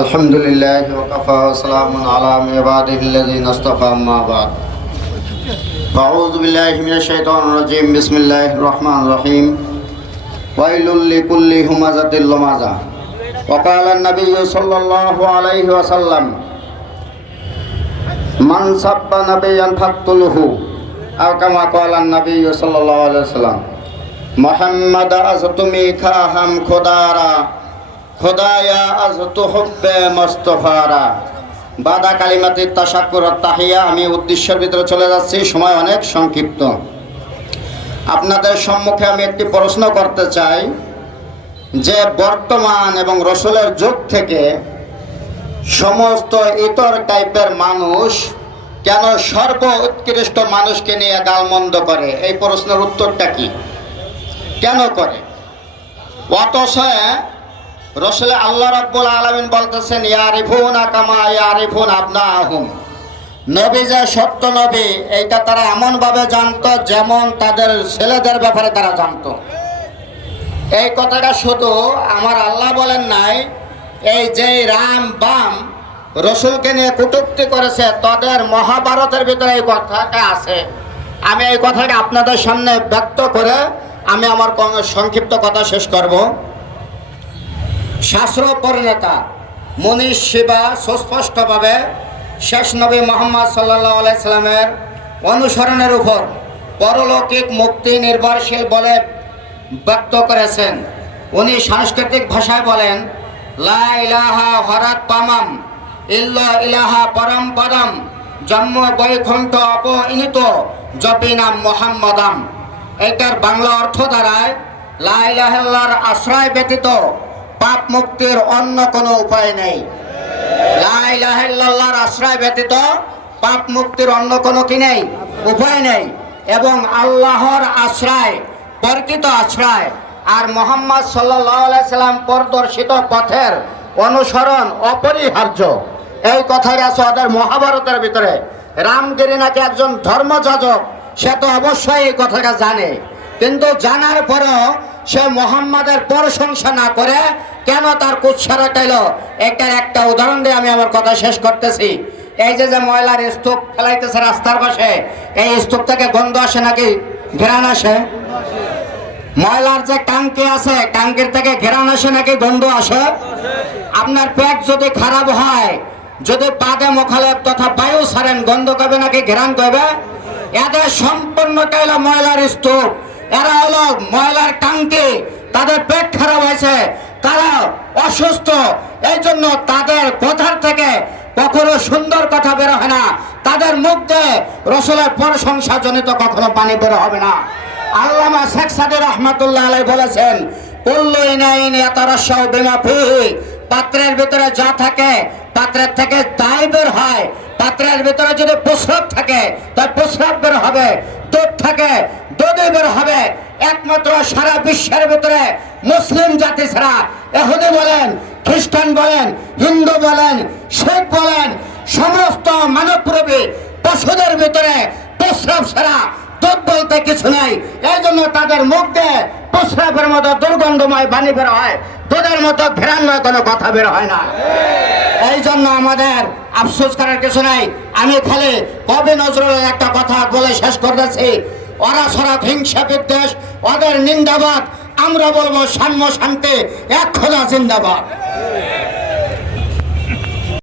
আলহামদুলিল্লাহ ওয়াকাফা ওয়া সালামুন আলা ইবাদিহিল্লাযিনা ইসতাফা আম্মা বা'দ আউযু বিল্লাহি মিনাশ শাইতানির রাজীম বিসমিল্লাহির রহমানির রহিম ওয়াইলুল লিকুল্লি হুমাযাতিল লুমাযা ওয়া ক্বালা an-নাবিয়্যু সাল্লাল্লাহু আলাইহি ওয়াসাল্লাম মান সাব্বা নাবিয়্যান ফাকতুলহু আও কামা ক্বালা an-নাবিয়্যু সাল্লাল্লাহু আলাইহি ওয়াসাল্লাম মুহাম্মাদ আযতুমি খাহাম খোদারা খোদায়া আযতু হুব্বে মুস্তাফারা বাদা কালিমাতিত তাশাক্কুর ওয়া তাহিয়া। আমি উদ্দেশ্যের ভিতরে চলে যাচ্ছি, সময় অনেক সংক্ষিপ্ত। আপনাদের সম্মুখে আমি একটি প্রশ্ন করতে চাই যে বর্তমান এবং রসুলের যুগ থেকে সমস্ত ইতর টাইপের মানুষ কেন সর্ব উৎকৃষ্ট মানুষকে নিয়ে গালমন্দ করে? এই প্রশ্নের উত্তরটা কি, কেন করে? অথচ রসুল আল্লাহ রাব্বুল আলামিন বলতেছেন ইয়ারিফুনা কামা ইয়ারিফুন আবনাহুম। নবী যে সত্য নবী এইটা তারা এমনভাবে জানতো যেমন তাদের ছেলেদের ব্যাপারে তারা জানতো। এই কথাটা শুধু আমার আল্লাহ বলেন নাই, এই যে রাম বাম রসুলকে নিয়ে কটূক্তি করেছে তাদের মহাভারতের ভিতরে এই কথাটা আছে। আমি এই কথাটা আপনাদের সামনে ব্যক্ত করে আমি আমার সংক্ষিপ্ত কথা শেষ করব। শাস্ত্র পরিণেতা মনীষ শিবা সুস্পষ্টভাবে শেষ নবী মুহাম্মদ সাল্লাল্লাহু আলাইহি সাল্লামের অনুসরণের উপর পরলৌকিক মুক্তি নির্ভরশীল বলে ব্যক্ত করেছেন। উনি সাংস্কৃতিক ভাষায় বলেন লা ইলাহা হরাত পামাম ইল্লা ইলাহা পরম পদম জন্ম বৈকুণ্ঠ অপহীনিত জপিনাম মুহাম্মাদাম। এটার বাংলা অর্থ দাঁড়ায় লা ইলাহা ইল্লাল্লাহর আশ্রয় ব্যতীত পাপ মুক্তির অন্য কোনো উপায় নেই। লা ইলাহা ইল্লাল্লাহর আশ্রয় ব্যতীত পাপ মুক্তির অন্য কোনো কি নেই, উপায় নেই। এবং আল্লাহর আশ্রয় প্রকৃত আশ্রয়, আর মুহাম্মদ সাল্লাল্লাহু আলাইহি সাল্লাম প্রদর্শিত পথের অনুসরণ অপরিহার্য। এই কথাই আছে ওদের মহাভারতের ভিতরে। রামগিরি নাকি একজন ধর্মযাজক, সে তো অবশ্যই এই কথাটা জানে, কিন্তু জানার পরেও সে মুহাম্মাদের প্রশংসা না করে কেন তার কুৎসারা চাইল? এটার একটা উদাহরণ দিয়ে আমি আমার কথা শেষ করতেছি। এই যে ময়লার স্তূপ ফেলাইতেছে রাস্তার পাশে, এই স্তূপ থেকে গন্ধ আসে নাকি ঘেরান আসে? ময়লার যে টাঙ্কি আছে, টাঙ্কির থেকে ঘেরান আসে নাকি গন্ধ আসে? আপনার পেট যদি খারাপ হয়, যদি পাদে মোখালেপ তথা বায়ু ছাড়েন, গন্ধ করবে নাকি ঘেরান করবে? এদের সম্পূর্ণটাই হলো ময়লার স্তূপ, এরা হলো ময়লার টাঙ্কি। তাদের পেট খারাপ হয়েছে, তারা অসুস্থ, এই জন্য তাদের কথার থেকে কখনো সুন্দর কথা বের হয় না, তাদের মুখ দিয়ে রসুলের প্রশংসা জনিত কখনো পানি বের হবে না। আল্লামা শেখ সাদী রহমাতুল্লাহ আলাইহি বলেছেন কুল্লু ইনাইন ইয়াতারাশাউ বিমা ফিহি, পাত্রের ভিতরে যা থাকে পাত্রের থেকে তাই বের হয়। পাত্রের ভিতরে যদি প্রস্রাব থাকে তাই প্রস্রাব বের হবে, দুধ থাকে দুধই বের হবে। একমাত্র সারা বিশ্বের ভিতরে মুসলিম জাতি ছাড়া, ইহুদি বলেন, খ্রিস্টান বলেন, হিন্দু বলেন, শিখ বলেন, সমস্ত মানবপ্রবী পশুদের ভিতরে প্রস্রাব ছাড়া দুধ বলতে কিছু নাই। এই জন্য তাদের মুখ দিয়ে প্রস্রাবের মতো দুর্গন্ধময় বাণী বের হয়, দুধের মতো ঘেরান্ময় কোনো কথা বের হয় না। এই জন্য আমাদের আফসোস করার কিছু নাই। আমি খালি কবি নজরুলের একটা কথা বলে শেষ করতেছি, ওরা সরা হিংসা বিদ্বেষ, ওদের নিন্দাবাদ, আমরা বলবো সাম্য শান্তি, এক খোদা জিন্দাবাদ।